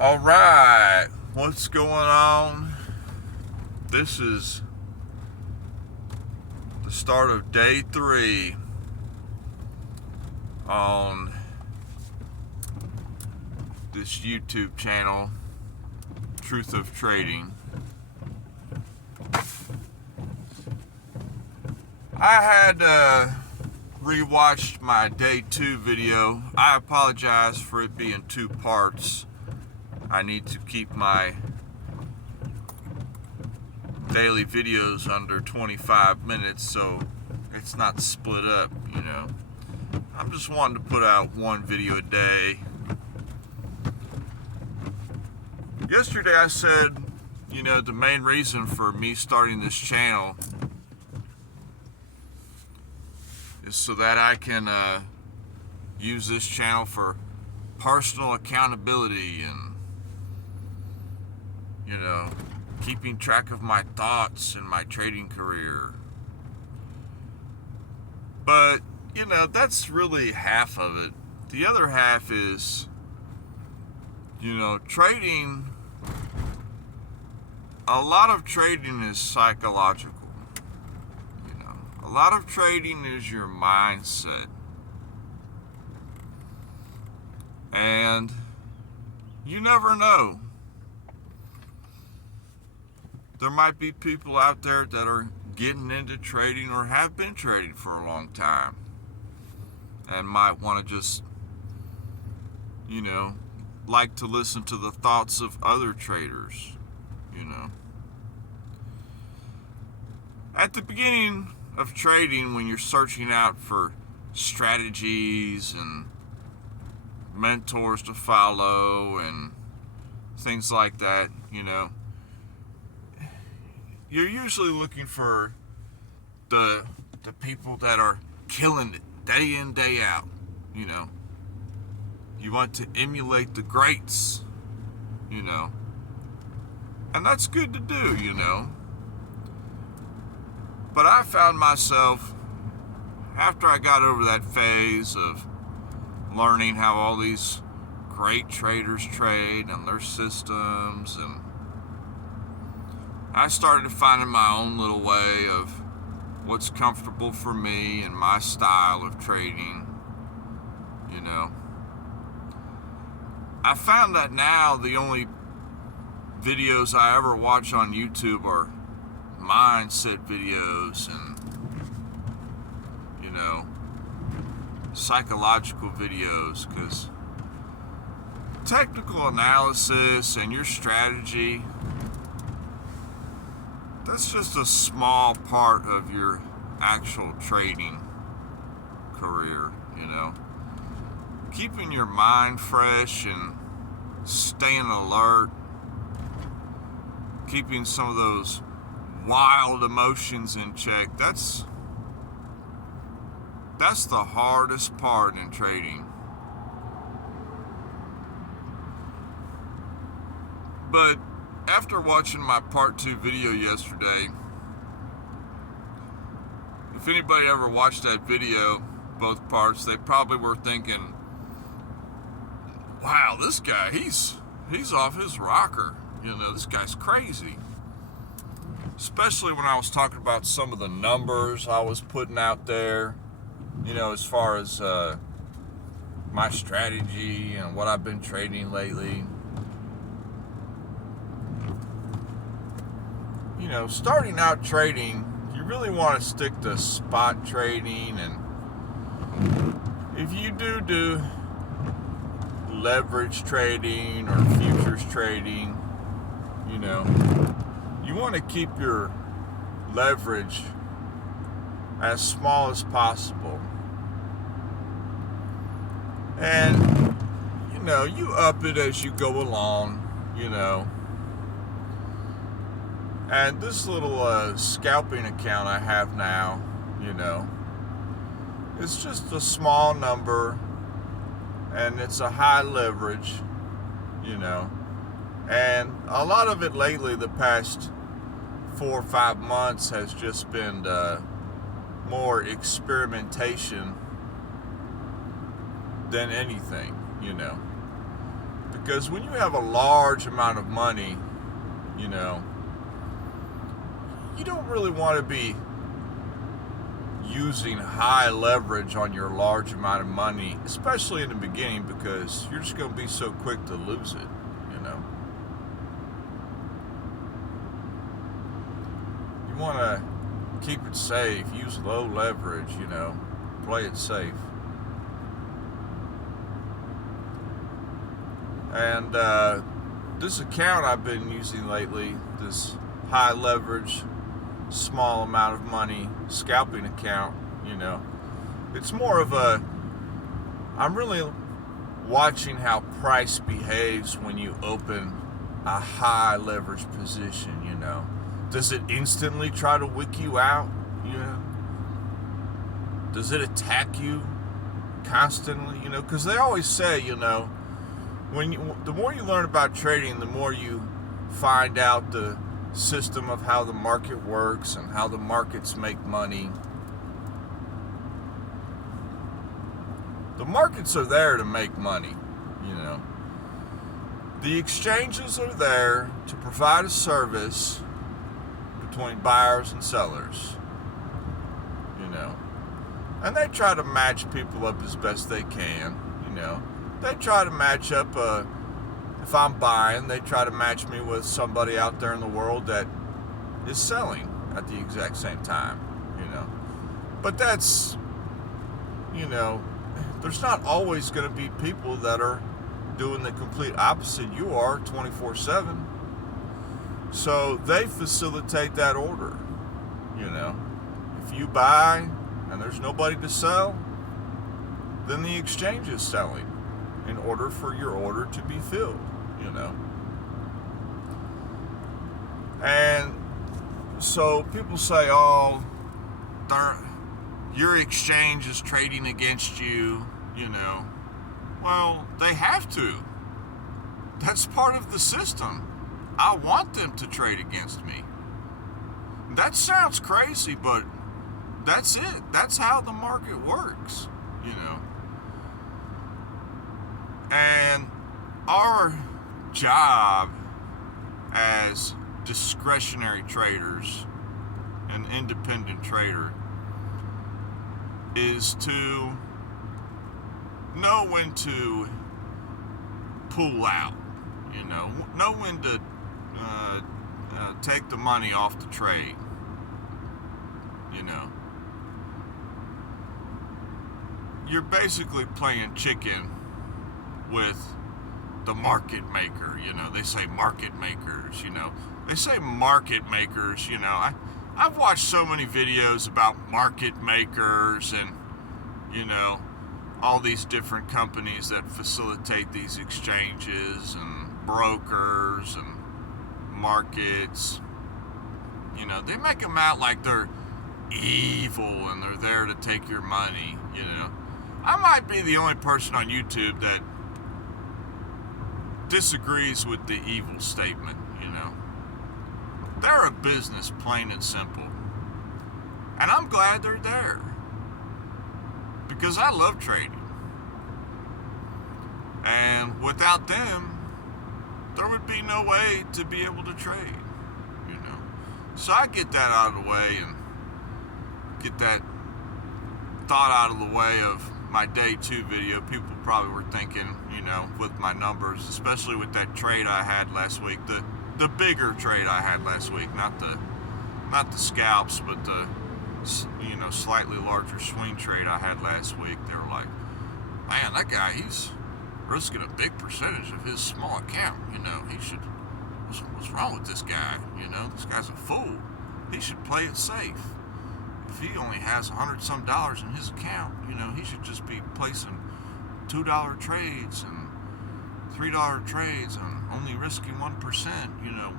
All right, what's going on? This is the start of day 3 on this YouTube channel, Truth of Trading. I had rewatched my day 2 video. I apologize for it being 2 parts. I need to keep my daily videos under 25 minutes so it's not split up, you know. I'm just wanting to put out one video a day. Yesterday I said, you know, the main reason for me starting this channel is so that I can use this channel for personal accountability and, you know, keeping track of my thoughts in my trading career. But, you know, that's really half of it. The other half is, you know, trading. A lot of trading is psychological. You know, a lot of trading is your mindset. And you never know. There might be people out there that are getting into trading or have been trading for a long time and might want to just, you know, like to listen to the thoughts of other traders, you know. At the beginning of trading, when you're searching out for strategies and mentors to follow and things like that, you know, you're usually looking for the people that are killing it day in, day out, you know. You want to emulate the greats, you know. And that's good to do, you know. But I found myself, after I got over that phase of learning how all these great traders trade and their systems, and I started finding my own little way of what's comfortable for me and my style of trading, you know. I found that now the only videos I ever watch on YouTube are mindset videos and, you know, psychological videos, because technical analysis and your strategy, that's just a small part of your actual trading career, you know. Keeping your mind fresh and staying alert, keeping some of those wild emotions in check, that's the hardest part in trading. But after watching my part 2 video yesterday, if anybody ever watched that video, both parts, they probably were thinking, wow, this guy, he's off his rocker. You know, this guy's crazy. Especially when I was talking about some of the numbers I was putting out there, you know, as far as my strategy and what I've been trading lately. You know, starting out trading, you really want to stick to spot trading, and if you do leverage trading or futures trading, you know, you want to keep your leverage as small as possible. And, you know, you up it as you go along, you know. And this little scalping account I have now, you know, it's just a small number and it's a high leverage, you know. And a lot of it lately, the past 4 or 5 months, has just been more experimentation than anything, you know. Because when you have a large amount of money, you know, you don't really want to be using high leverage on your large amount of money, especially in the beginning, because you're just going to be so quick to lose it, you know. You want to keep it safe, use low leverage, you know, play it safe. And this account I've been using lately, this high leverage, small amount of money scalping account, you know, it's more of a, I'm really watching how price behaves when you open a high leverage position, you know. Does it instantly try to wick you out, you know? Does it attack you constantly, you know? Because they always say, you know, the more you learn about trading, the more you find out the system of how the market works and how the markets make money. The markets are there to make money, you know. The exchanges are there to provide a service between buyers and sellers, you know. And they try to match people up as best they can, you know. They try to match up, if I'm buying, they try to match me with somebody out there in the world that is selling at the exact same time, you know. But that's, you know, there's not always going to be people that are doing the complete opposite you are 24/7. So they facilitate that order, you know. If you buy and there's nobody to sell, then the exchange is selling in order for your order to be filled, you know. And so people say, oh, your exchange is trading against you, you know. Well, they have to. That's part of the system. I want them to trade against me. That sounds crazy, but that's it. That's how the market works, you know. And our job as discretionary traders, an independent trader, is to know when to pull out, you know when to take the money off the trade, you know. You're basically playing chicken with the market maker, you know. They say market makers, you know. They say market makers, you know. I've watched so many videos about market makers and, you know, all these different companies that facilitate these exchanges and brokers and markets. You know, they make them out like they're evil and they're there to take your money, you know. I might be the only person on YouTube that disagrees with the evil statement, you know. They're a business, plain and simple. And I'm glad they're there, because I love trading. And without them, there would be no way to be able to trade, you know. So I get that out of the way and get that thought out of the way of my day 2 video. People probably were thinking, you know, with my numbers, especially with that trade I had last week, the bigger trade I had last week, not the scalps, but the, you know, slightly larger swing trade I had last week. They were like, man, that guy, he's risking a big percentage of his small account, you know. He should, what's wrong with this guy, you know? This guy's a fool. He should play it safe. If he only has $100-some in his account, you know, he should just be placing $2 trades and $3 trades and only risking 1%, you know.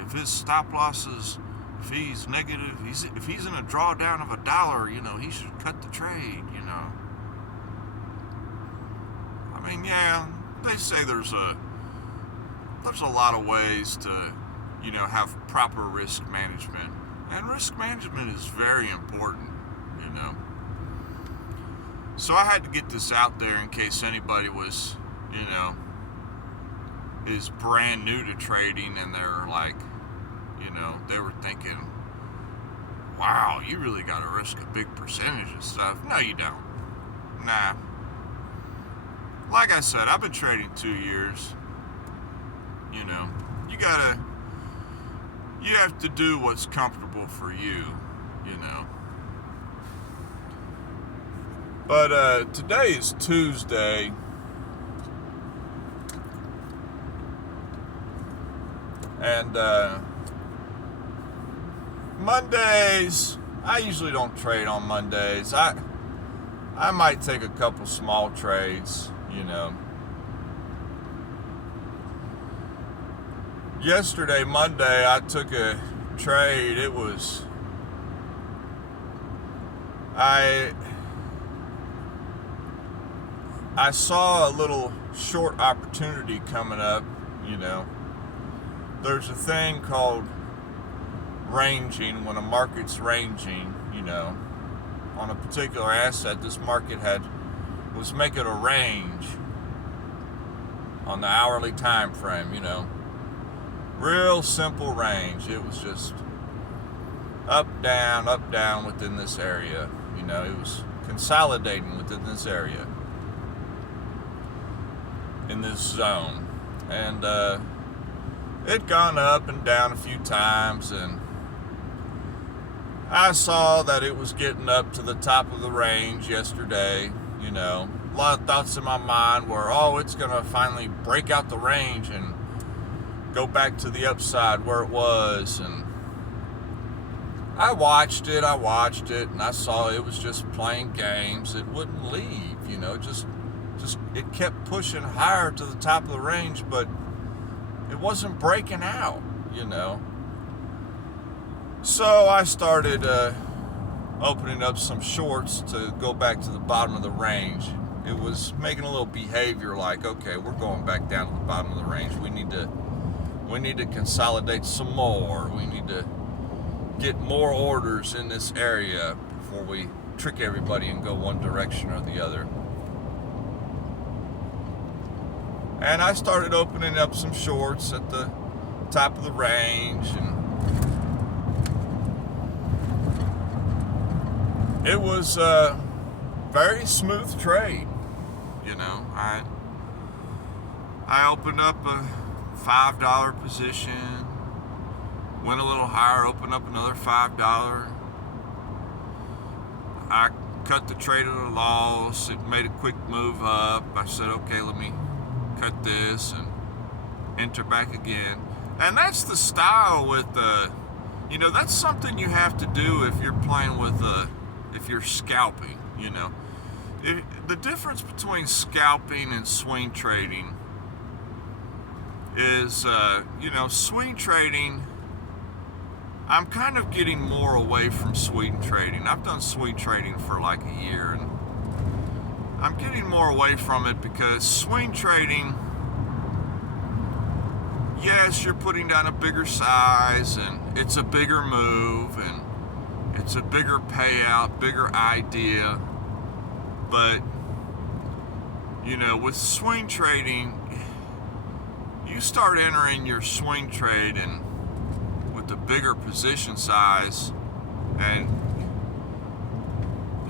If his stop losses, if he's negative, if he's in a drawdown of $1, you know, he should cut the trade, you know. I mean, yeah, they say there's a lot of ways to, you know, have proper risk management. And risk management is very important, you know. So I had to get this out there in case anybody was, you know, is brand new to trading, and they're like, they were thinking, wow, you really got to risk a big percentage of stuff. No, you don't. Nah. Like I said, I've been trading 2 years. You have to do what's comfortable for you. But today is Tuesday. And Mondays, I usually don't trade on Mondays. I might take a couple small trades, Yesterday, Monday, I took a trade. It was, I saw a little short opportunity coming up, There's a thing called ranging. When a market's ranging, on a particular asset, this market was making a range on the hourly time frame, Real simple range. It was just up, down within this area. It was consolidating within this area, in this zone. And it'd gone up and down a few times, and I saw that it was getting up to the top of the range yesterday. A lot of thoughts in my mind were, it's going to finally break out the range and go back to the upside where it was. And I watched it, and I saw it was just playing games. It wouldn't leave, just it kept pushing higher to the top of the range, but it wasn't breaking out, So I started opening up some shorts to go back to the bottom of the range. It was making a little behavior like, okay, we're going back down to the bottom of the range. We need to consolidate some more. We need to get more orders in this area before we trick everybody and go one direction or the other. And I started opening up some shorts at the top of the range, and it was a very smooth trade. I opened up a $5 position, went a little higher, opened up another $5. I cut the trade at a loss. It made a quick move up. I said, okay, let me cut this and enter back again. And that's the style with that's something you have to do if you're playing with if you're scalping. The difference between scalping and swing trading is swing trading, I'm kind of getting more away from swing trading. I've done swing trading for like a year, and I'm getting more away from it because swing trading, yes, you're putting down a bigger size, and it's a bigger move, and it's a bigger payout, bigger idea. But, with swing trading, you start entering your swing trade and with a bigger position size, and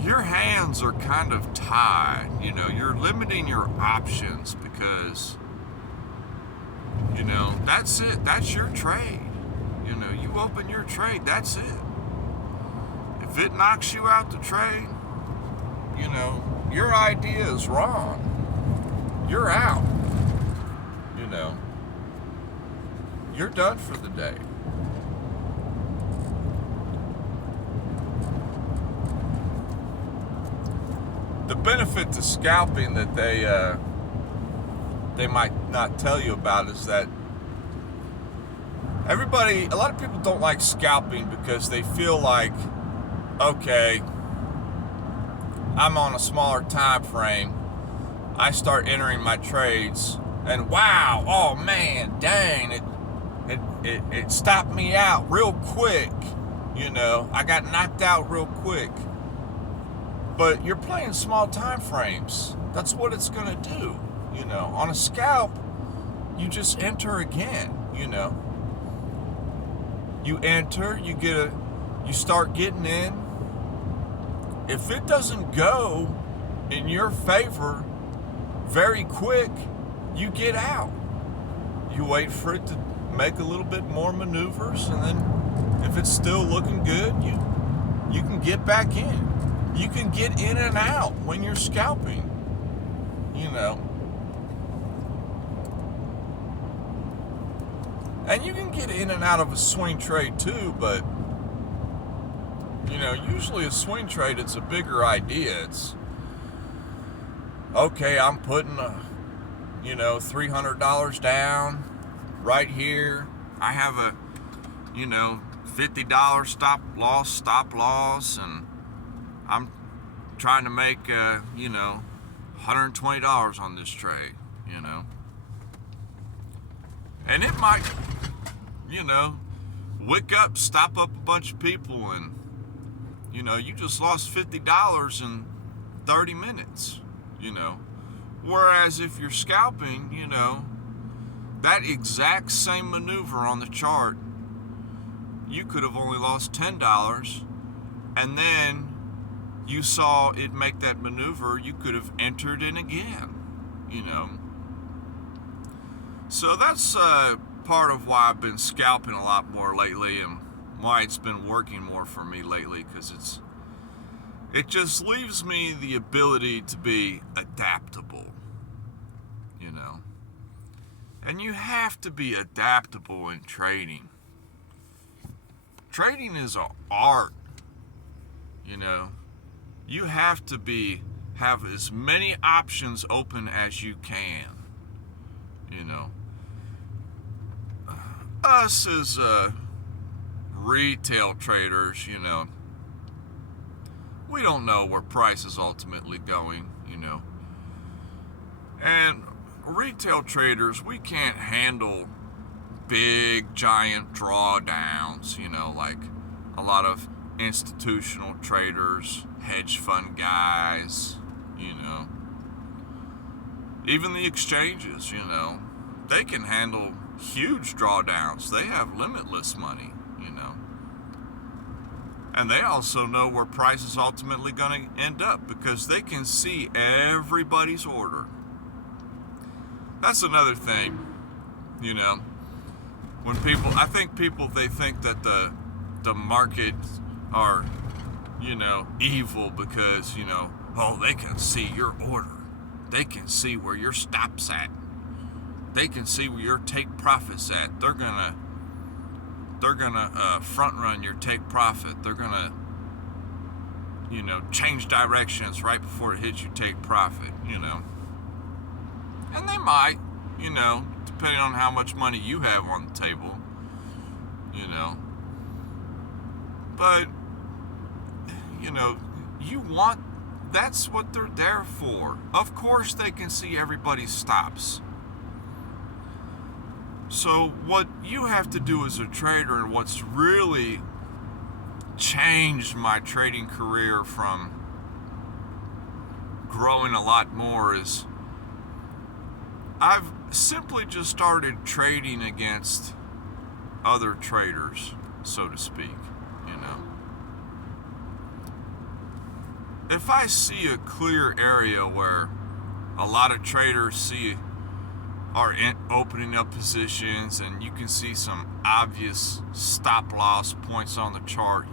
your hands are kind of tied. You're limiting your options because, that's it. That's your trade. You open your trade. That's it. If it knocks you out the trade, your idea is wrong. You're out. You're done for the day. The benefit to scalping that they might not tell you about is that a lot of people don't like scalping because they feel like, okay, I'm on a smaller time frame. I start entering my trades, and wow, oh man, dang, it stopped me out real quick. I got knocked out real quick. But you're playing small time frames. That's what it's gonna do. On a scalp, you just enter again, You enter, you start getting in. If it doesn't go in your favor very quick, you get out. You wait for it to make a little bit more maneuvers, and then if it's still looking good, you can get back in. You can get in and out when you're scalping, And you can get in and out of a swing trade too, but usually a swing trade, it's a bigger idea. It's, okay, I'm putting $300 down right here. I have a, $50 stop loss, and I'm trying to make, $120 on this trade, And it might, wick up, stop up a bunch of people, and, you just lost $50 in 30 minutes, Whereas if you're scalping, that exact same maneuver on the chart, you could have only lost $10, and then you saw it make that maneuver, you could have entered in again, So that's part of why I've been scalping a lot more lately, and why it's been working more for me lately, because it just leaves me the ability to be adaptable, And you have to be adaptable in trading. Trading is an art, You have to have as many options open as you can, Us as retail traders, we don't know where price is ultimately going, And retail traders, we can't handle big, giant drawdowns, like a lot of institutional traders, hedge fund guys, Even the exchanges, they can handle huge drawdowns. They have limitless money, And they also know where price is ultimately going to end up, because they can see everybody's order. That's another thing, When I think people, they think that the markets are, evil because, they can see your order. They can see where your stop's at. They can see where your take profit's at. They're gonna front run your take profit. They're gonna, change directions right before it hits your take profit, And they might, depending on how much money you have on the table, But, that's what they're there for. Of course they can see everybody's stops. So what you have to do as a trader, and what's really changed my trading career from growing a lot more, is I've simply just started trading against other traders, so to speak, If I see a clear area where a lot of traders are opening up positions, and you can see some obvious stop loss points on the chart,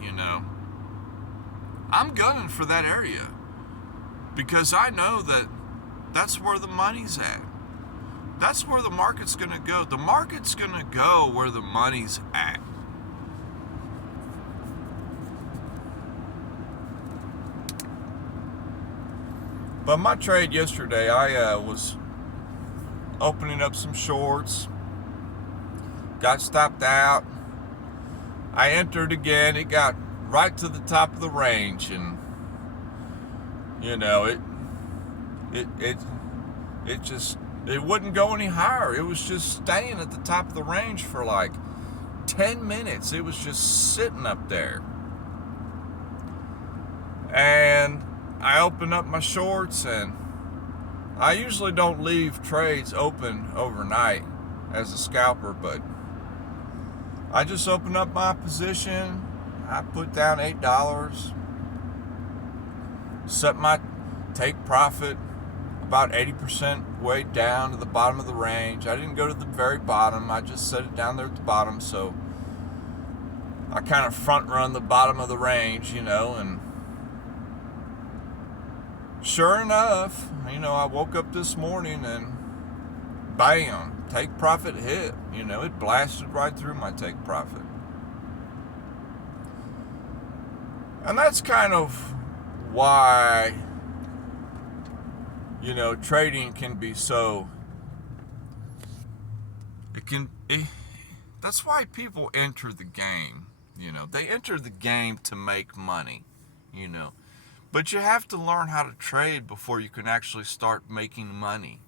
I'm gunning for that area, because I know that that's where the money's at. That's where the market's going to go. The market's going to go where the money's at. But my trade yesterday, I was opening up some shorts, got stopped out. I entered again. It got right to the top of the range, and it wouldn't go any higher. It was just staying at the top of the range for like 10 minutes. It was just sitting up there. And I opened up my shorts, and I usually don't leave trades open overnight. as a scalper, but I just opened up my position. I put down $8, set my take profit about 80% way down to the bottom of the range. I didn't go to the very bottom. I just set it down there at the bottom, so I kind of front run the bottom of the range, and sure enough, I woke up this morning and bam, take profit hit. It blasted right through my take profit. And that's kind of why, trading can be so, that's why people enter the game. They enter the game to make money, but you have to learn how to trade before you can actually start making money,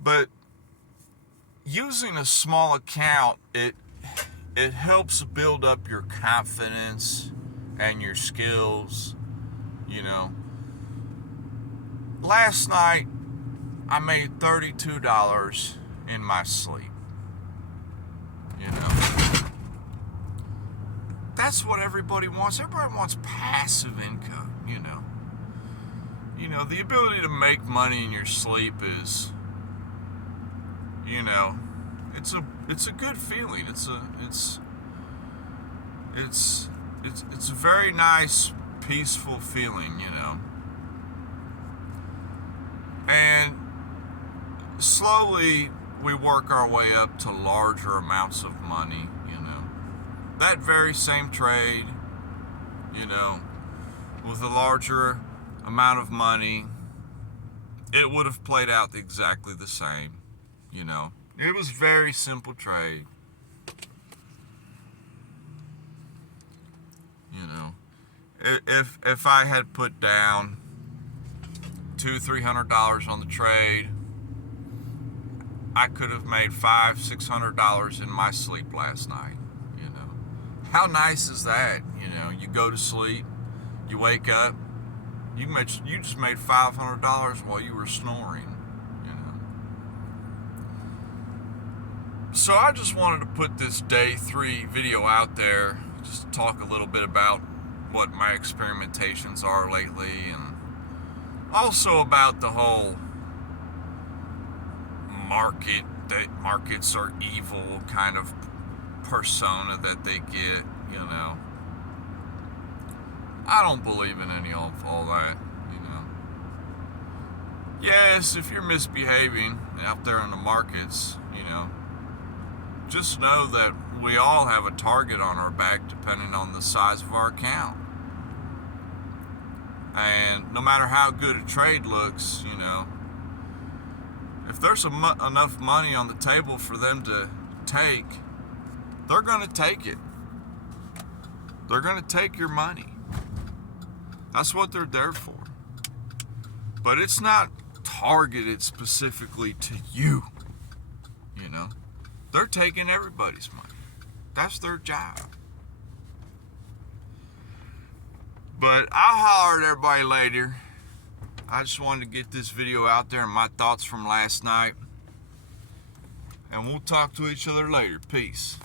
But using a small account, it helps build up your confidence and your skills, Last night, I made $32 in my sleep, That's what everybody wants. Everybody wants passive income, The ability to make money in your sleep is, it's a good feeling. It's a very nice, peaceful feeling, And slowly we work our way up to larger amounts of money, That very same trade, with a larger amount of money, it would have played out exactly the same, It was a very simple trade, If I had put down $200-300 on the trade, I could have made $500-600 in my sleep last night. How nice is that? You go to sleep, you wake up, you just made $500 while you were snoring. So I just wanted to put this day 3 video out there, just to talk a little bit about what my experimentations are lately, and also about the whole markets are evil kind of persona that they get, I don't believe in any of all that, Yes, if you're misbehaving out there in the markets, just know that we all have a target on our back depending on the size of our account. And no matter how good a trade looks, if there's enough money on the table for them to take, they're going to take it. They're going to take your money. That's what they're there for. But it's not targeted specifically to you, They're taking everybody's money. That's their job. But I'll holler at everybody later. I just wanted to get this video out there and my thoughts from last night. And we'll talk to each other later. Peace.